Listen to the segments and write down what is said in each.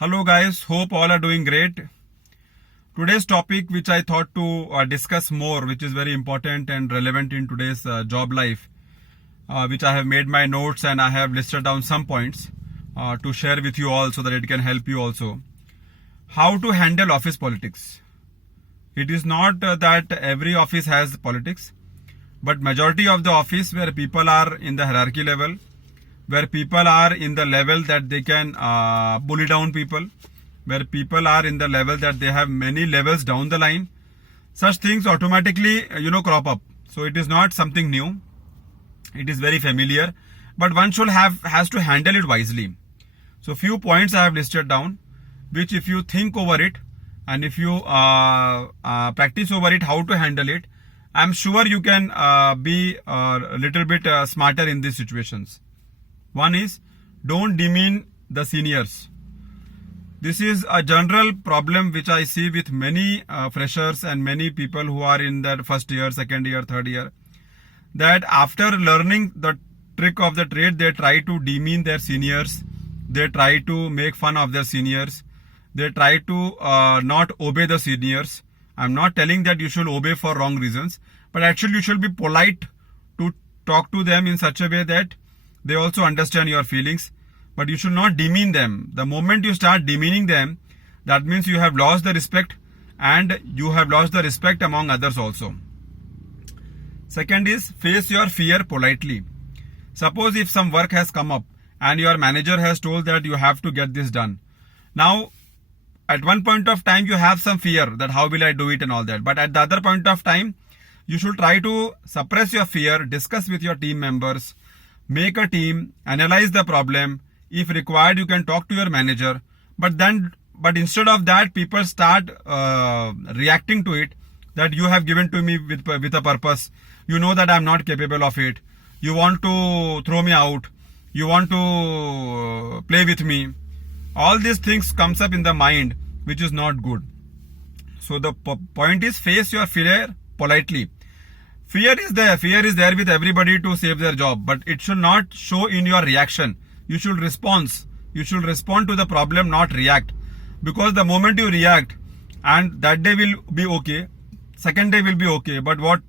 Hello guys, hope all are doing great. Today's topic which I thought to discuss more, which is very important and relevant in today's job life, which I have made my notes and I have listed down some points to share with you all so that it can help you also. How to handle office politics. It is not that every office has politics, but majority of the office where people are in the hierarchy level, where people are in the level that they can bully down people, where people are in the level that they have many levels down the line, such things automatically crop up. So it is not something new. It is very familiar, but one has to handle it wisely. So few points I have listed down, which if you think over it and if you practice over it how to handle it, I am sure you can be a little bit smarter in these situations. One is, don't demean the seniors. This is a general problem which I see with many freshers and many people who are in their first year, second year, third year, that after learning the trick of the trade, they try to demean their seniors, they try to make fun of their seniors, they try to not obey the seniors. I'm not telling that you should obey for wrong reasons, but actually you should be polite to talk to them in such a way that they also understand your feelings, but you should not demean them. The moment you start demeaning them, that means you have lost the respect and you have lost the respect among others also. Second is, face your fear politely. Suppose if some work has come up and your manager has told that you have to get this done. Now, at one point of time, you have some fear that how will I do it and all that. But at the other point of time, you should try to suppress your fear, discuss with your team members, make a team, analyze the problem. If required, you can talk to your manager. But instead of that, people start reacting to it that you have given to me with a purpose. You know that I'm not capable of it. You want to throw me out. You want to play with me. All these things comes up in the mind, which is not good. So the point is, face your fear politely. Fear is there. Fear is there with everybody to save their job, but it should not show in your reaction. You should respond. You should respond to the problem, not react. Because the moment you react, and that day will be okay, second day will be okay, but what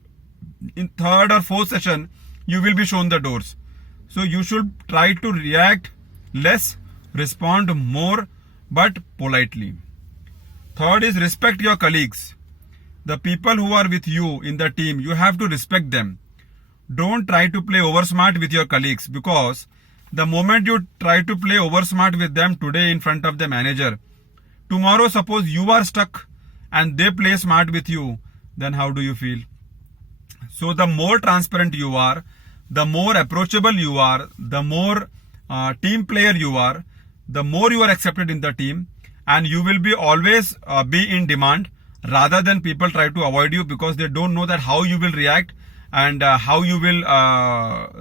in third or fourth session, you will be shown the doors. So you should try to react less, respond more, but politely. Third is, respect your colleagues. The people who are with you in the team, you have to respect them. Don't try to play over smart with your colleagues, because the moment you try to play over smart with them today in front of the manager, tomorrow suppose you are stuck and they play smart with you, then how do you feel? So the more transparent you are, the more approachable you are, the more team player you are, the more you are accepted in the team, and you will be always be in demand, rather than people try to avoid you because they don't know that how you will react and how you will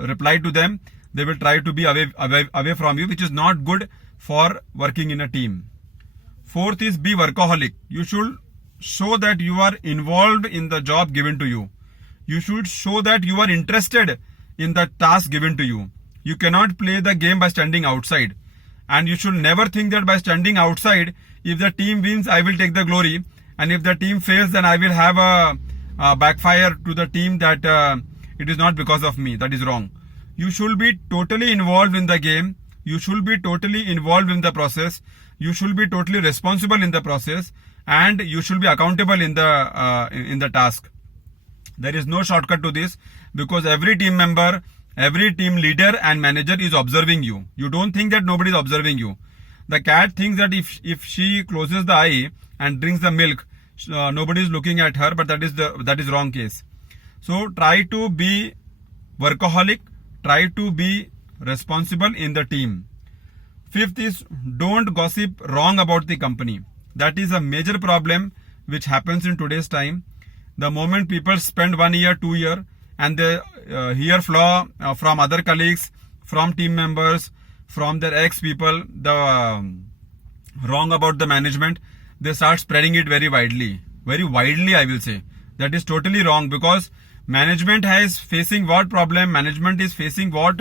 reply to them. They will try to be away from you, which is not good for working in a team. Fourth is, be workaholic. You should show that you are involved in the job given to you. You should show that you are interested in the task given to you. You cannot play the game by standing outside. And you should never think that by standing outside, if the team wins, I will take the glory. And if the team fails, then I will have a backfire to the team that it is not because of me. That is wrong. You should be totally involved in the game. You should be totally involved in the process. You should be totally responsible in the process, and you should be accountable in the task. There is no shortcut to this, because every team member, every team leader and manager is observing you. You don't think that nobody is observing you. The cat thinks that if she closes the eye and drinks the milk, nobody is looking at her, but that is wrong case. So try to be workaholic, try to be responsible in the team. Fifth is, don't gossip wrong about the company. That is a major problem which happens in today's time. The moment people spend 1 year, 2 years, and they hear flaw from other colleagues, from team members, from their ex-people, the wrong about the management, they start spreading it very widely. Very widely, I will say. That is totally wrong, because management is facing what problem, management is facing what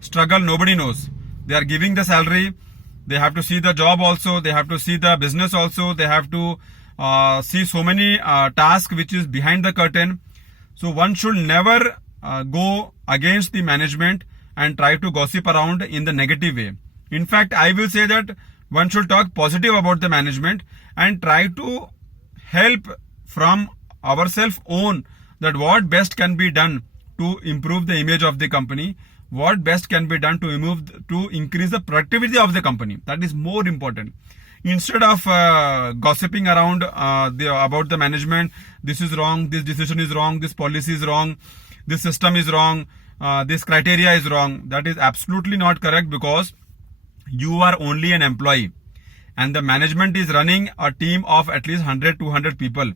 struggle, nobody knows. They are giving the salary, They have to see the job also. They have to see the business also. They have to see so many tasks which is behind the curtain. So one should never go against the management and try to gossip around in the negative way. In fact, I will say that one should talk positive about the management and try to help from ourselves own that what best can be done to improve the image of the company, what best can be done to increase the productivity of the company. That is more important. Instead of gossiping around about the management, this is wrong, this decision is wrong, this policy is wrong, this system is wrong, this criteria is wrong. That is absolutely not correct, because you are only an employee and the management is running a team of at least 100-200 people.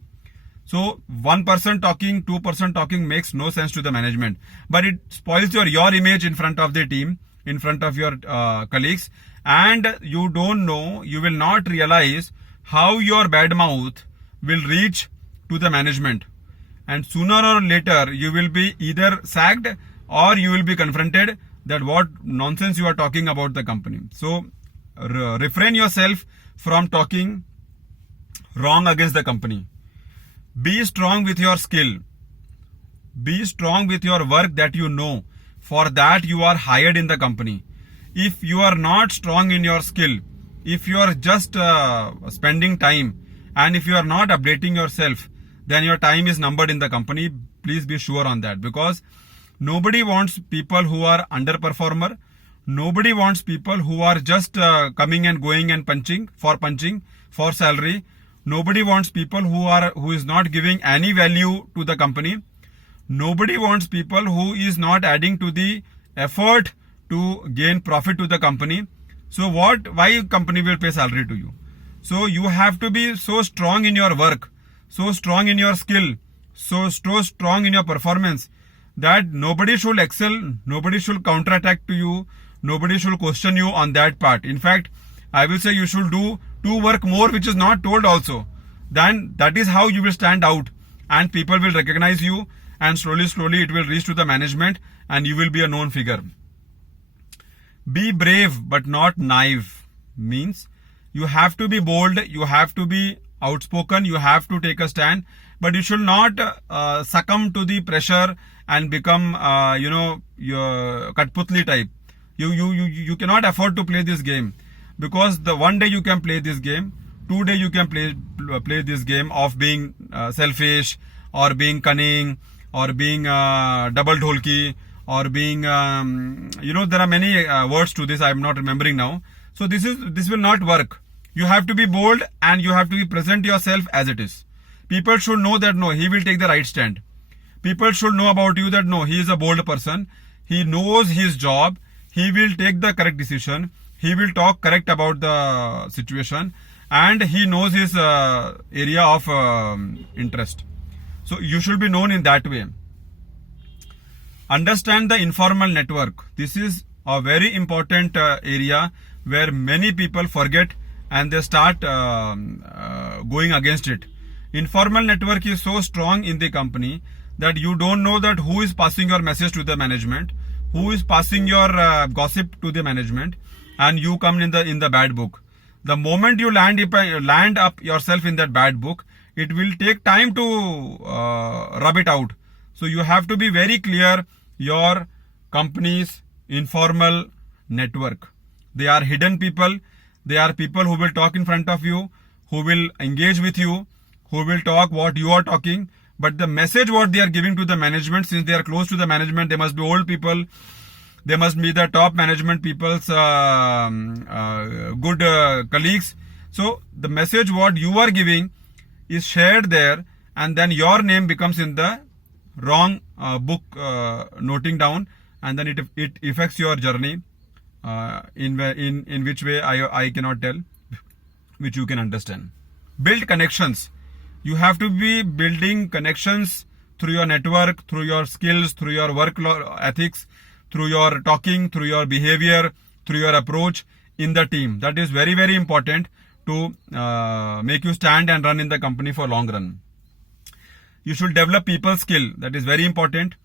So 1% talking, 2% talking makes no sense to the management, but it spoils your image in front of the team, in front of your colleagues, and you don't know, you will not realize how your bad mouth will reach to the management, and sooner or later you will be either sacked or you will be confronted that what nonsense you are talking about the company. So refrain yourself from talking wrong against the company. Be strong with your skill. Be strong with your work that you know. For that you are hired in the company. If you are not strong in your skill, if you are just spending time, and if you are not updating yourself, then your time is numbered in the company. Please be sure on that, because nobody wants people who are underperformer. Nobody wants people who are just coming and going and punching for salary. Nobody wants people who is not giving any value to the company. Nobody wants people who is not adding to the effort to gain profit to the company. So why company will pay salary to you? So you have to be so strong in your work, so strong in your skill, so strong in your performance that nobody should excel, nobody should counterattack to you, nobody should question you on that part. In fact, I will say you should do work more which is not told also. Then that is how you will stand out and people will recognize you, and slowly it will reach to the management and you will be a known figure. Be brave but not naive means you have to be bold, you have to be outspoken, you have to take a stand, but you should not succumb to the pressure and become your Katputli type. You cannot afford to play this game, because the one day you can play this game, 2 days you can play this game of being selfish or being cunning or being double dholki or being there are many words to this, I am not remembering now. So this will not work. You have to be bold and you have to be present yourself as it is. People should know that no, he will take the right stand. People should know about you that no, he is a bold person, he knows his job, he will take the correct decision, he will talk correct about the situation, and he knows his area of interest. So you should be known in that way. Understand the informal network. This is a very important area where many people forget and they start going against it. Informal network is so strong in the company that you don't know that who is passing your message to the management, who is passing your gossip to the management, and you come in the bad book. The moment you land up yourself in that bad book, it will take time to rub it out. So you have to be very clear your company's informal network. They are hidden people. They are people who will talk in front of you, who will engage with you, who will talk what you are talking. But the message what they are giving to the management, since they are close to the management, they must be old people. They must be the top management people's good colleagues. So the message what you are giving is shared there, and then your name becomes in the wrong book noting down, and then it affects your journey in which way I cannot tell, which you can understand. Build connections. You have to be building connections through your network, through your skills, through your work ethics, through your talking, through your behavior, through your approach in the team. That is very, very important to make you stand and run in the company for long run. You should develop people skill. That is very important.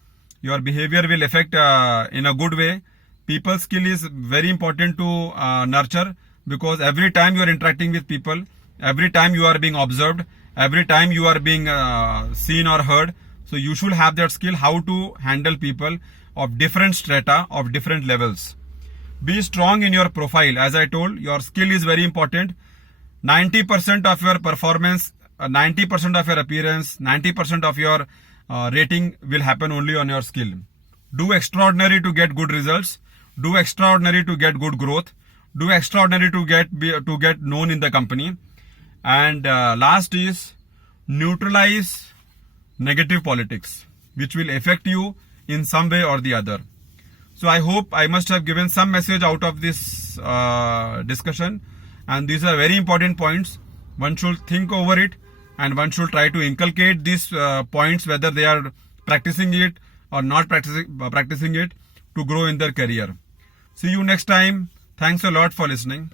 Your behavior will affect in a good way. People skill is very important to nurture, because every time you are interacting with people, every time you are being observed, every time you are being seen or heard, so you should have that skill how to handle people of different strata, of different levels. Be strong in your profile. As I told, your skill is very important. 90% of your performance, 90% of your appearance, 90% of your rating will happen only on your skill. Do extraordinary to get good results. Do extraordinary to get good growth. Do extraordinary to get known in the company. And last is neutralize negative politics, which will affect you in some way or the other. So I hope I must have given some message out of this discussion, and these are very important points. One should think over it, and one should try to inculcate these points, whether they are practicing it or not practicing it, to grow in their career. See you next time. Thanks a lot for listening.